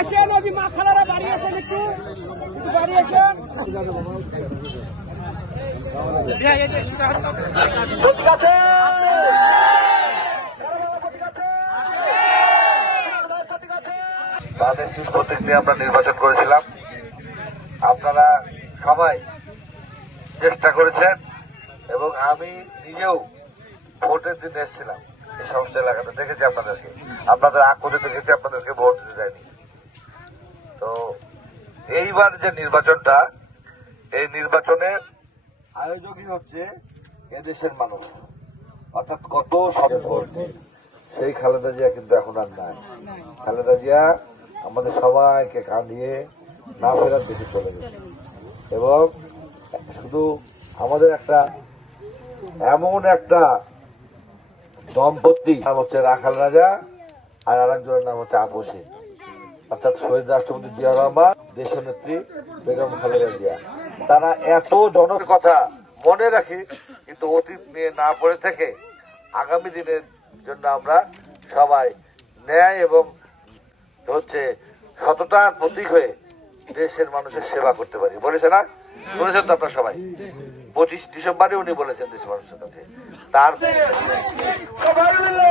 আসেন ওই মা খালারা বাড়ি আসেন একটু বাড়ি আসেন। তাদের শীষ প্রতীক নিয়ে আমরা নির্বাচন করেছিলাম। আপনারা সবাই চেষ্টা করেছেন এবং আমি নিজেও ভোটের দিন এসেছিলাম এই সমস্ত এলাকাতে, দেখেছি আপনাদের আকুতে দেখেছি, আপনাদেরকে ভোট দিতে দেয়নি। তো এইবার যে নির্বাচনটা, এই নির্বাচনের আয়োজকই হচ্ছে এদেশের মানুষ, অর্থাৎ কত ভোট। সেই খালেদা জিয়া কিন্তু এখন আর নাই। খালেদা জিয়া আমাদের সবাইকে কাঁদিয়ে না ফেরার দেশে চলে গেছে এবং শুধু আমাদের এমন একটা দম্পতি নাম হচ্ছে রাখাল রাজা আর আরেকজনের নাম হচ্ছে আপসী, অর্থাৎ শহীদ রাষ্ট্রপতি জিয়া রহমান, দেশনেত্রী বেগম খালেদা জিয়া। তারা এত জনের কথা মনে রাখে কিন্তু অতীত নিয়ে না পড়ে থেকে আগামী দিনের জন্য আমরা সবাই ন্যায় এবং হচ্ছে সততার প্রতীক হয়ে দেশের মানুষের সেবা করতে পারি। বলেছেন না? বলেছেন তো আপনারা সবাই। 25 ডিসেম্বরে উনি বলেছেন দেশের মানুষের কাছে। তার সবাই মিলে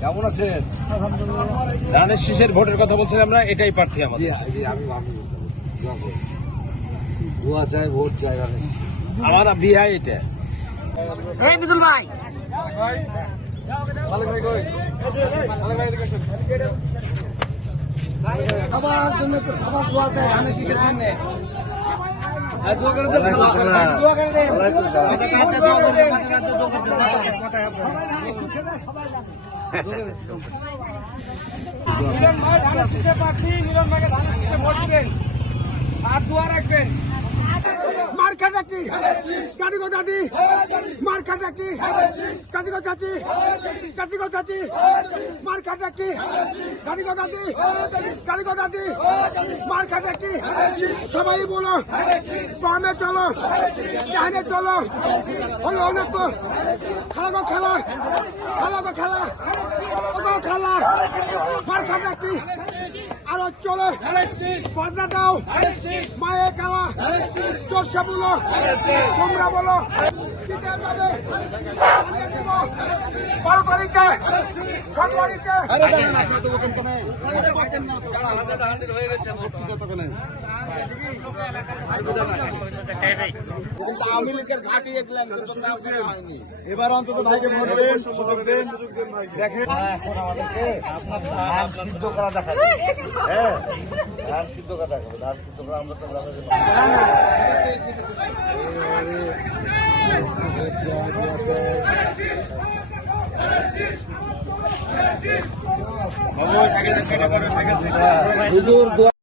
কেমন আছেন? ধানের শীষের ভোটের কথা বলছিলাম আমরা, এটাই প্রার্থী আমাদের। ভোট চাই আমার বিয়ে এটা। এই বিদুল ভাই সবার জন্য তো সবার দোয়া চাই ধানের শীষের জন্য। মিলন ভাই ধানের শীষে প্রার্থী, মিলন ভাইকে ধানের শীষে ভোট দিবেন আর দোয়া রাখবেন। মার্কাটা কি দাদি গো দাদি, মার্কাটা কি চাচি গো চাচি, চাচি গো চাচি, মার্কাটা কি দাদি গো দাদি, দাদি গো দাদি, মার্কাটা কি সবাই বলো বামে চলো ডানে চলো, হলো অনেক তো খেলা গো খেলা, খেলা গো খেলা, ওগো খেলা, মার্কাটা কি আরো চলো বদনা দাও মায়ের খেলা, তোরসা বলো তোমরা বলো 12 তারিখে ফেব্রুয়ারিতে আওয়ামী লীগের ঘাঁটি এবার অন্তত ভাইকে ভোট দেন, সুযোগ দেন। দেখেন এখন আমাদেরকে ধান সিদ্ধ করা দেখাবে। হ্যাঁ, ধান সিদ্ধ করা দেখাবে। ধান সিদ্ধ করা আমরা তো হুজুর